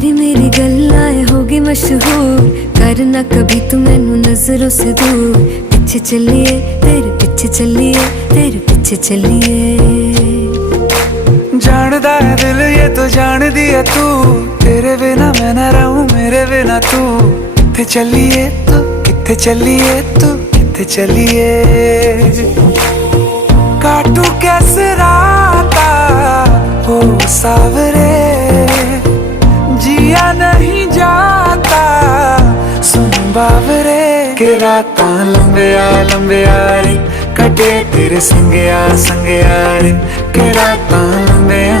तेरी मेरी गल्लाएं होगी मशहूर, करना कभी तू मैनू नजरों से दूर। पीछे चलिए तेरे पीछे चलिए, तेरे पीछे चलिए। जानदा है दिल ये तो जान दिया तू, तेरे बिना मैं ना रहूं मेरे बिना तू। किथे चलिए तू, किथे चलिए तू, किथे चलिए। काटू कैसे राता हो सावरे, जिया नहीं जाता सुन बावरे। के राता लंबिया लंबिया रे, कटे तेरे संगया संगया रे। के राता लंबिया